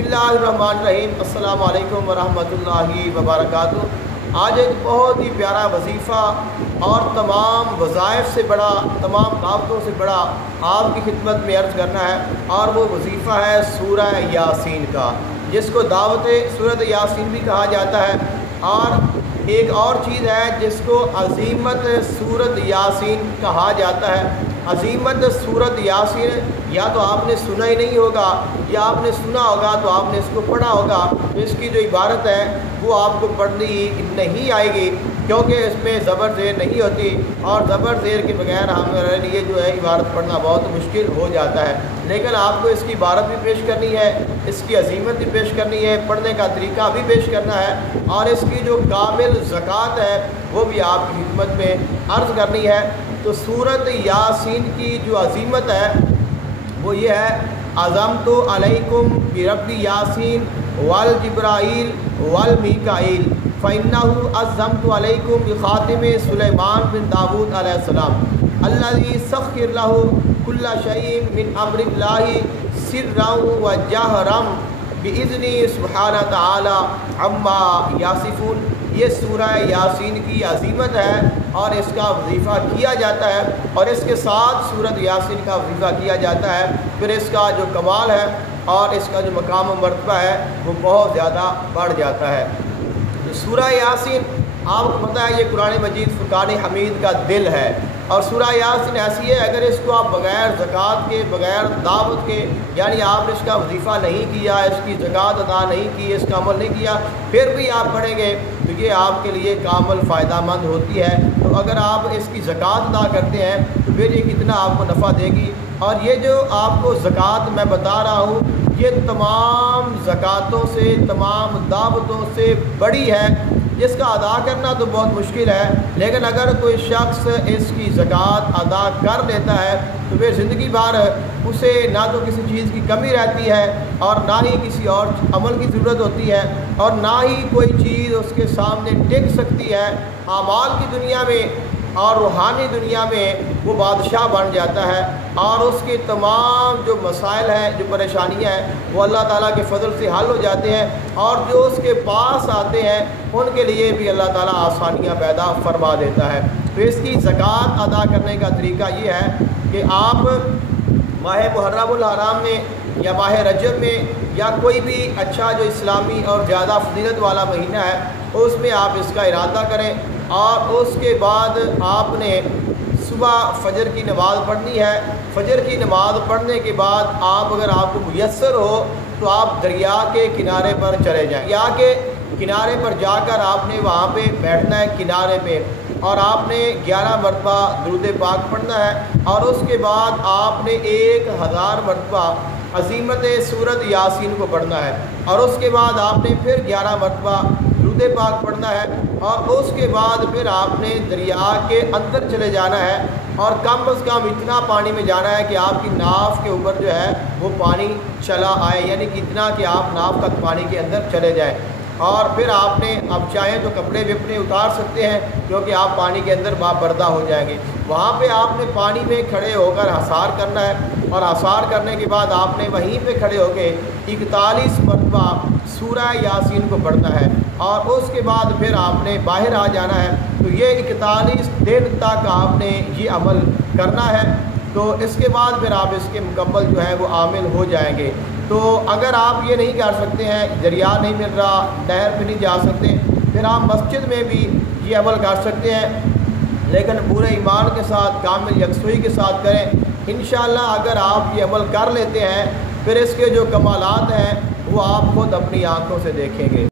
बिस्मिल्लाहिर्रहमानिर्रहीम। अस्सलामु अलैकुम वरहमतुल्लाहि वबरकातुहू। आज एक बहुत ही प्यारा वजीफ़ा और तमाम वज़ाइफ से बड़ा, तमाम दावतों से बड़ा आपकी खिदमत में अर्ज़ करना है, और वो वजीफ़ा है सूरह यासीन का, जिसको दावत सूरत यासीन भी कहा जाता है। और एक और चीज़ है जिसको अज़ीमत सूरत यासीन कहा जाता है। अज़ीमत सूरत यासीन या तो आपने सुना ही नहीं होगा, या आपने सुना होगा तो आपने इसको पढ़ा होगा। तो इसकी जो इबारत है वो आपको पढ़नी नहीं आएगी, क्योंकि इसमें ज़बर ज़ेर नहीं होती, और ज़बर ज़ेर के बगैर हमारे लिए जो है इबारत पढ़ना बहुत मुश्किल हो जाता है। लेकिन आपको इसकी इबारत भी पेश करनी है, इसकी अज़ीमत भी पेश करनी है, पढ़ने का तरीका भी पेश करना है, और इसकी जो कामिल ज़कात है वो भी आपकी खिदमत में अर्ज़ करनी है। तो सूरत यासीन की जो अज़ीमत है वो ये है, अज़मतु अलैकुम बिरब्बि यासीन वल जिब्राईल वल मीकाईल फ़इन्नहु अज़्ज़मतु अलैकुम बिख़ातिमि सुलैमान बिन दाऊद अलैहिस्सलाम अल्लज़ी सख़्ख़र लहू कुल्ला शैइन मिन अम्रिल्लाहि सिर्रन व जहरन बिइज़्नि सुब्हानहु व तआला अम्मा यासिफ़ून। ये सूरह यासीन की अज़ीमत है और इसका वजीफ़ा किया जाता है, और इसके साथ सूरत यासीन का वजीफ़ा किया जाता है। फिर इसका जो कमाल है और इसका जो मकाम व मर्तबा है वो बहुत ज़्यादा बढ़ जाता है। तो सूरह यासीन आपको पता है ये कुरान मजीद फुरकान हमीद का दिल है, और सूरह यासीन ऐसी है, अगर इसको आप बग़ैर ज़कात के, बग़ैर दावत के, यानी आपने इसका वजीफ़ा नहीं किया, इसकी ज़कात अदा नहीं की, इसका अमल नहीं किया, फिर भी आप पढ़ेंगे तो ये आपके लिए कामल फ़ायदामंद होती है। तो अगर आप इसकी ज़कात अदा करते हैं तो फिर ये कितना आपको नफ़ा देगी। और ये जो आपको ज़कात मैं बता रहा हूँ ये तमाम ज़कातों से, तमाम दावतों से बड़ी है, जिसका अदा करना तो बहुत मुश्किल है। लेकिन अगर कोई शख्स इसकी ज़कात अदा कर लेता है तो फिर ज़िंदगी भर उसे ना तो किसी चीज़ की कमी रहती है, और ना ही किसी और अमल की ज़रूरत होती है, और ना ही कोई चीज़ उसके सामने टिक सकती है। आमाल की दुनिया में और रूहानी दुनिया में वो बादशाह बन जाता है, और उसके तमाम जो मसाइल हैं, जो परेशानियां हैं, वो अल्लाह ताला के फ़ज़ल से हल हो जाते हैं, और जो उसके पास आते हैं उनके लिए भी अल्लाह ताला आसानियां पैदा फरमा देता है। तो इसकी ज़कात अदा करने का तरीका ये है कि आप माह मुहर्रमुल हराम में या माह रजब में या कोई भी अच्छा जो इस्लामी और ज़्यादा फजीलत वाला महीना है उसमें आप इसका इरादा करें, और उसके बाद आपने सुबह फ़जर की नमाज़ पढ़नी है। फ़जर की नमाज़ पढ़ने के बाद आप, अगर आपको मुयस्सर हो तो आप दरिया के किनारे पर चले जाएं। दरिया के किनारे पर जाकर आपने वहाँ पे बैठना है किनारे पे, और आपने 11 मरतबा दुरूद पाक पढ़ना है, और उसके बाद आपने 1000 मरतबा अज़ीमत सूरत यासीन को पढ़ना है, और उसके बाद आपने फिर 11 मरतबा दुरूद पाक पढ़ना है, और उसके बाद फिर आपने दरिया के अंदर चले जाना है, और कम अज़ कम इतना पानी में जाना है कि आपकी नाव के ऊपर जो है वो पानी चला आए, यानी कि इतना कि आप नाव तक पानी के अंदर चले जाएं। और फिर आपने, अब चाहें तो कपड़े भी अपने उतार सकते हैं, क्योंकि आप पानी के अंदर बापर्दा हो जाएंगे। वहाँ पे आपने पानी में खड़े होकर हसार करना है, और हसार करने के बाद आपने वहीं पे खड़े होकर 41 मरतबा सूरह यासीन को पढ़ना है, और उसके बाद फिर आपने बाहर आ जाना है। तो ये 41 दिन तक आपने ये अमल करना है। तो इसके बाद फिर आप इसके मुकम्मल जो है वो आमिल हो जाएंगे। तो अगर आप ये नहीं कर सकते हैं, दरिया नहीं मिल रहा, नहर पे नहीं जा सकते, फिर आप मस्जिद में भी ये अमल कर सकते हैं, लेकिन पूरे ईमान के साथ, कामिल यकसुई के साथ करें। इंशाअल्लाह अगर आप ये अमल कर लेते हैं फिर इसके जो कमालात हैं वो आप खुद अपनी आँखों से देखेंगे।